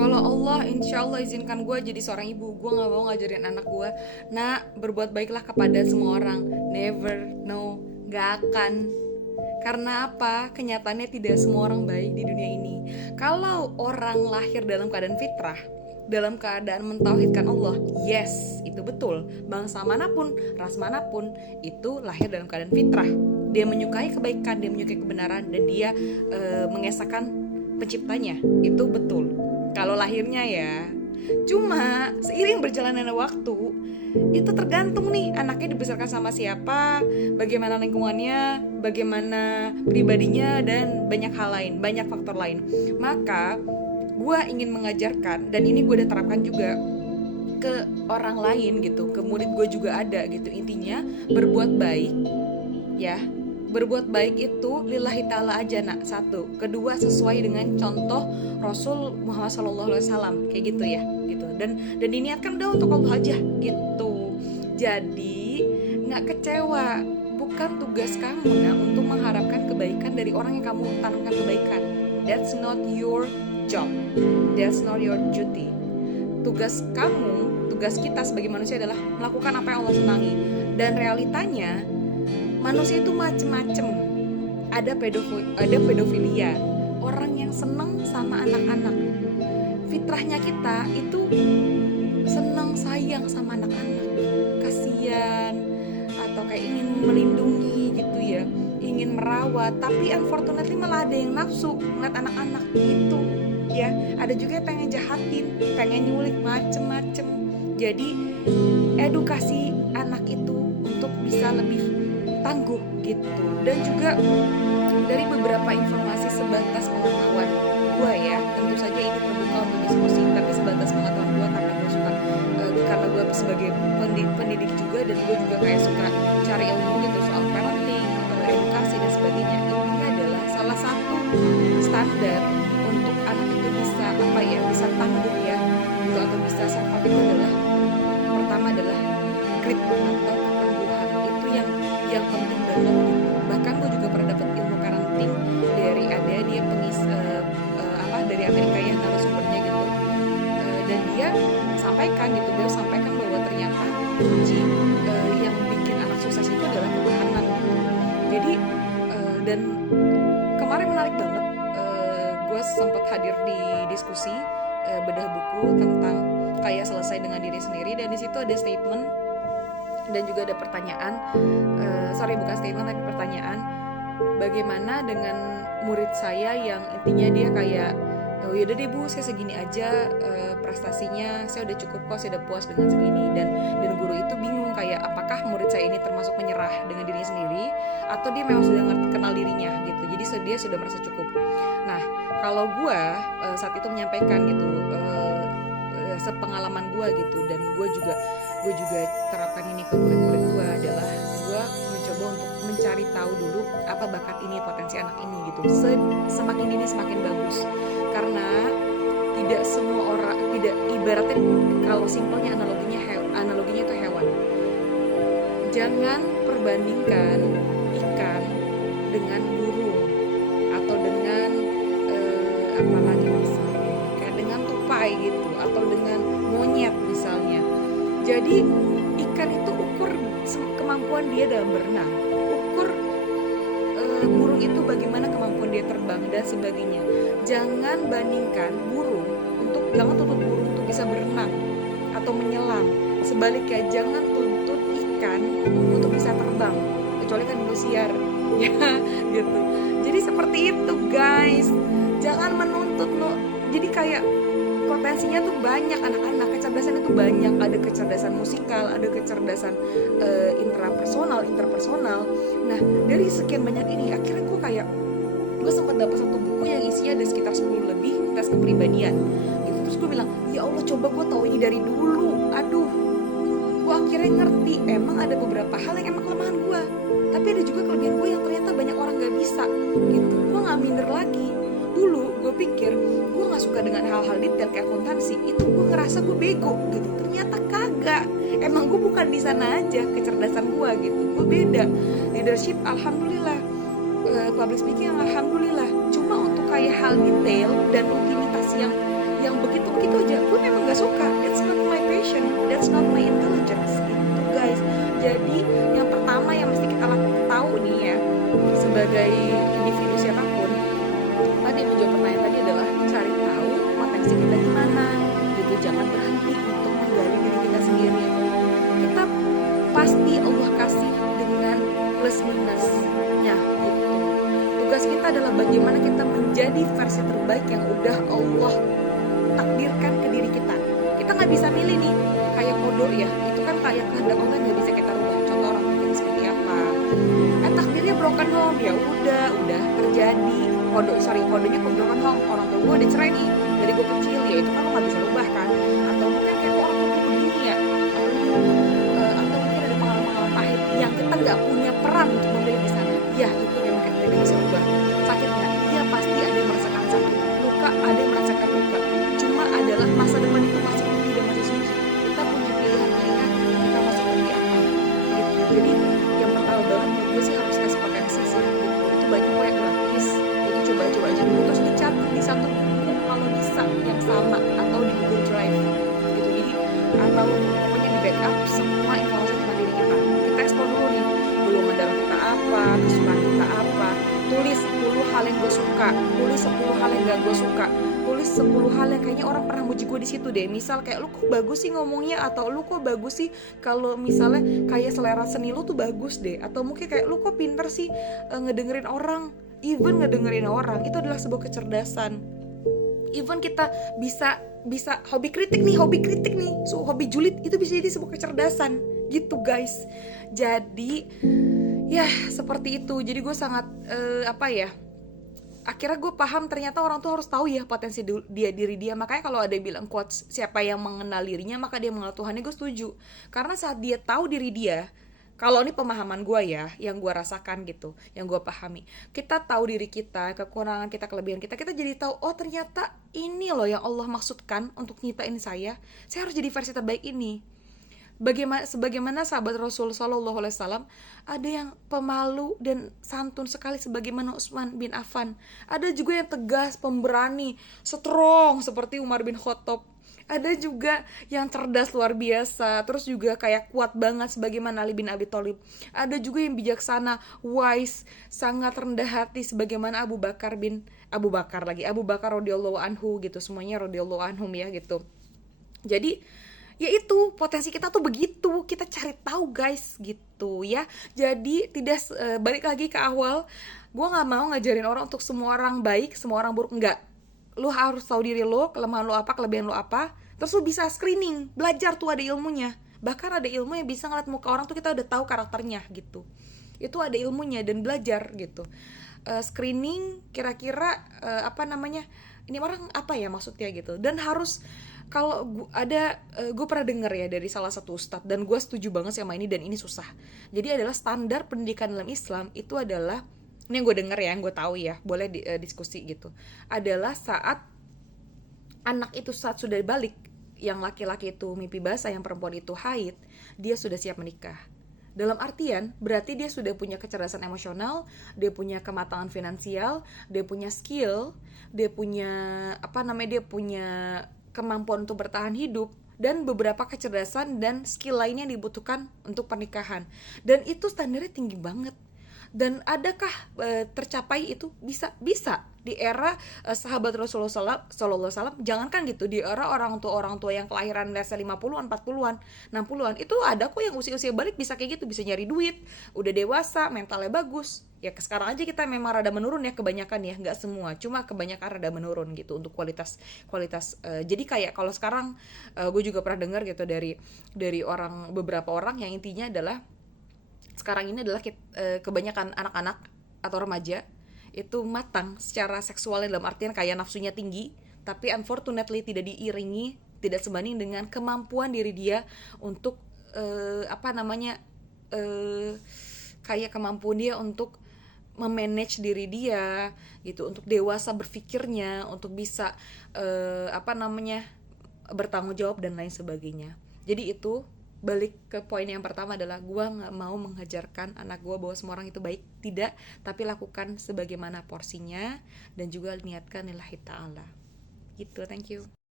Kalau Allah insya Allah izinkan gue jadi seorang ibu, gue gak mau ngajarin anak gue, nak berbuat baiklah kepada semua orang. Never, no, gak akan. Karena apa? Kenyataannya tidak semua orang baik di dunia ini. Kalau orang lahir dalam keadaan fitrah, dalam keadaan mentauhidkan Allah, yes, itu betul. Bangsa manapun, ras manapun, itu lahir dalam keadaan fitrah. Dia menyukai kebaikan, dia menyukai kebenaran, dan dia mengesahkan penciptanya. Itu betul. Kalau lahirnya ya. Cuma seiring berjalannya waktu, itu tergantung nih anaknya dibesarkan sama siapa, bagaimana lingkungannya, bagaimana pribadinya, dan banyak hal lain, banyak faktor lain. Maka gue ingin mengajarkan, dan ini gue udah terapkan juga ke orang lain gitu, ke murid gue juga ada gitu. Intinya berbuat baik ya, berbuat baik itu lillahi ta'ala aja nak, satu. Kedua, sesuai dengan contoh Rasul Muhammad SAW kayak gitu ya gitu. Dan diniatkan udah untuk Allah aja gitu. Jadi nggak kecewa. Bukan tugas kamu nak untuk mengharapkan kebaikan dari orang yang kamu tanamkan kebaikan. That's not your job. That's not your duty. Tugas kamu, tugas kita sebagai manusia adalah melakukan apa yang Allah senangi. Dan realitanya manusia itu macem-macem. Ada pedofilia, orang yang seneng sama anak-anak. Fitrahnya kita itu seneng sayang sama anak-anak, kasihan, atau kayak ingin melindungi gitu ya, ingin merawat. Tapi unfortunately malah ada yang nafsu ngeliat anak-anak gitu ya. Ada juga yang pengen jahatin, pengen nyulik, macem-macem. Jadi edukasi anak itu untuk bisa lebih tangguh gitu. Dan juga dari beberapa informasi sebatas pengetahuan gue ya, tentu saja ini terbuka untuk diskusi, tapi sebatas pengetahuan gue karena gue suka karena gue sebagai pendidik juga, dan gue juga kayak suka cari ilmu gitu soal parenting, edukasi dan sebagainya. Intinya adalah salah satu standar untuk anak itu bisa apa ya, bisa tangguh ya gitu, atau bisa survive itu adalah pertama adalah grit atau ketangguhan. Itu yang penting banget gitu. Bahkan gue juga pernah dapat ilmu parenting dari ada dia dari Amerika ya, narasumbernya gitu. Dan dia sampaikan bahwa ternyata kunci yang bikin anak sukses itu adalah ketahanan. Jadi dan kemarin menarik banget, gue sempat hadir di diskusi bedah buku tentang kaya selesai dengan diri sendiri, dan di situ ada statement dan juga ada pertanyaan, bukan statement tapi pertanyaan, bagaimana dengan murid saya yang intinya dia kayak, oh yaudah deh bu, saya segini aja prestasinya, saya udah cukup kok, saya udah puas dengan segini. Dan guru itu bingung kayak, apakah murid saya ini termasuk menyerah dengan dirinya sendiri, atau dia memang sudah kenal dirinya gitu, jadi dia sudah merasa cukup. Nah kalau gue saat itu menyampaikan gitu, sepengalaman gue gitu, dan gue juga terapkan ini ke murid-murid gue, adalah gue mencoba untuk mencari tahu dulu apa bakat ini, potensi anak ini gitu. Semakin dini semakin bagus, karena tidak semua orang, tidak, ibaratnya kalau simpelnya analoginya itu hewan. Jangan perbandingkan ikan dengan burung, atau dengan apalagi misalnya kayak dengan tupai gitu, atau dengan monyet misalnya. Jadi ikan itu ukur kemampuan dia dalam berenang, ukur burung itu bagaimana kemampuan dia terbang dan sebagainya. Jangan tuntut burung untuk bisa berenang atau menyelam. Sebaliknya jangan tuntut ikan untuk bisa terbang, kecuali kan Indosiar ya gitu. Jadi seperti itu guys, jangan menuntut jadi kayak potensinya tuh banyak anak-anak, kecerdasan itu banyak, ada kecerdasan musikal, ada kecerdasan interpersonal. Nah dari sekian banyak ini akhirnya gue sempat dapat satu buku yang isinya ada sekitar 10 lebih tes kepribadian gitu. Terus gue bilang, ya Allah, coba gue tahu ini dari dulu. Aduh, gue akhirnya ngerti emang ada beberapa hal yang emang kelemahan gue, tapi ada juga kelebihan gue yang ternyata banyak orang gak bisa gitu. Gue gak minder lagi. Dulu gue pikir gue gak suka dengan hal-hal detail kayak akuntansi, itu gue ngerasa gue bego gitu. Ternyata kagak, emang gue bukan di sana aja kecerdasan gue gitu. Gue beda. Leadership alhamdulillah, public speaking alhamdulillah. Cuma untuk kayak hal detail dan rutinitas yang yang begitu-begitu aja gue memang gak suka. That's not my passion, that's not my intelligence gitu guys. Jadi yang pertama yang mesti kita tahu nih ya, sebagai individu siapapun, tadi menjawab pertanyaan tadi adalah cari tahu potensi kita di mana gitu. Jangan berhenti untuk menggali diri kita sendiri. Kita pasti Allah kasih dengan plus minusnya gitu. Tugas kita adalah bagaimana kita menjadi versi terbaik yang udah Allah takdirkan ke diri kita. Kita nggak bisa milih nih, kayak kodok ya, itu kan kayak kehendak Allah, nggak bisa kita rubah. Contoh orang tua seperti apa, takdirnya broken home, ya udah terjadi. Kodenya ke broken home, orang tua gue udah cerai nih dari gue kecil, ya itu kan lo nggak bisa rubah kan. Atau mungkin kayak orang tua gue begini ya, atau mungkin ada pengalaman pahit yang kita nggak punya peran untuk memilih di sana. Ya itu memang kita tidak bisa rubah. Sakit nggak? Iya pasti ada yang merasakan sakit. Luka, ada yang merasakan luka. Cuma adalah masa depan itu masih putih dan masih suci. Kita punya pilihan-pilihan, kita mau seperti apa gitu. Jadi yang pertama banget menurut gue sih harus kasih potensi sih gitu. Itu banyak kok yang gratis, itu coba-coba aja dulu, terus dicatat di satu buku kalau bisa yang sama, atau di Google Drive gitu. Jadi atau pokoknya di backup semua informasi tentang diri kita. Kita explore dulu nih, golongan darah kita apa, kesukaan kita apa. Tulis 10 hal yang gue suka, tulis 10 hal yang gak gue suka, tulis 10 hal yang kayaknya orang pernah muji gue di situ deh. Misal kayak lu kok bagus sih ngomongnya, atau lu kok bagus sih kalau misalnya kayak selera seni lu tuh bagus deh, atau mungkin kayak lu kok pinter sih ngedengerin orang. Even ngedengerin orang itu adalah sebuah kecerdasan. Even kita bisa hobi kritik nih, so hobi julid itu bisa jadi sebuah kecerdasan gitu guys. Jadi ya seperti itu. Jadi gue sangat akhirnya gue paham ternyata orang tuh harus tahu ya potensi diri dia. Makanya kalau ada yang bilang quotes siapa yang mengenal dirinya maka dia mengenal Tuhannya, gue setuju. Karena saat dia tahu diri dia, kalau ini pemahaman gue ya, yang gue rasakan gitu, yang gue pahami, kita tahu diri kita, kekurangan kita, kelebihan kita jadi tahu, oh ternyata ini loh yang Allah maksudkan untuk nyiptain saya harus jadi versi terbaik ini. Sebagaimana sahabat Rasul Sallallahu Alaihi Wasallam, ada yang pemalu dan santun sekali sebagaimana Utsman bin Affan. Ada juga yang tegas, pemberani, strong seperti Umar bin Khattab. Ada juga yang cerdas luar biasa, terus juga kayak kuat banget sebagaimana Ali bin Abi Thalib. Ada juga yang bijaksana, wise, sangat rendah hati sebagaimana Abu Bakar radhiyallahu anhu gitu. Semuanya radhiyallahu anhum ya gitu. Jadi ya itu potensi kita tuh begitu, kita cari tahu guys gitu ya. Jadi tidak balik lagi ke awal, gue nggak mau ngajarin orang untuk semua orang baik, semua orang buruk, enggak. Lu harus tahu diri lu, kelemahan lu apa, kelebihan lu apa, terus lu bisa screening, belajar tuh ada ilmunya. Bahkan ada ilmu yang bisa ngeliat muka orang tuh kita udah tahu karakternya gitu. Itu ada ilmunya dan belajar gitu. Screening kira-kira ini orang apa ya maksudnya gitu. Dan harus kalau gue pernah denger ya dari salah satu ustadz, dan gue setuju banget sama ini, dan ini susah. Jadi adalah standar pendidikan dalam Islam itu adalah, ini yang gue denger ya, yang gue tahu ya, boleh diskusi gitu, adalah saat anak itu saat sudah balik, yang laki-laki itu mimpi basah, yang perempuan itu haid, dia sudah siap menikah. Dalam artian berarti dia sudah punya kecerdasan emosional, dia punya kematangan finansial, dia punya skill, dia punya dia punya kemampuan untuk bertahan hidup, dan beberapa kecerdasan dan skill lainnya yang dibutuhkan untuk pernikahan. Dan itu standarnya tinggi banget. Dan adakah tercapai itu? Bisa di era sahabat Rasulullah SAW. Jangankan gitu, di era orang tua yang kelahiran desa 50-an, 40-an, 60-an, itu ada kok yang usia balik bisa kayak gitu, bisa nyari duit, udah dewasa, mentalnya bagus. Ya sekarang aja kita memang rada menurun ya, kebanyakan ya, nggak semua, cuma kebanyakan rada menurun gitu untuk kualitas. Jadi kayak kalau sekarang gue juga pernah dengar gitu dari beberapa orang yang intinya adalah sekarang ini adalah kebanyakan anak-anak atau remaja itu matang secara seksual, dalam artian kayak nafsunya tinggi, tapi unfortunately tidak diiringi, tidak sebanding dengan kemampuan diri dia untuk kayak kemampuan dia untuk memanage diri dia gitu, untuk dewasa berpikirnya, untuk bisa bertanggung jawab dan lain sebagainya. Jadi itu balik ke poin yang pertama adalah gue gak mau mengajarkan anak gue bahwa semua orang itu baik, tidak, tapi lakukan sebagaimana porsinya dan juga niatkan lillahi ta'ala gitu. Thank you.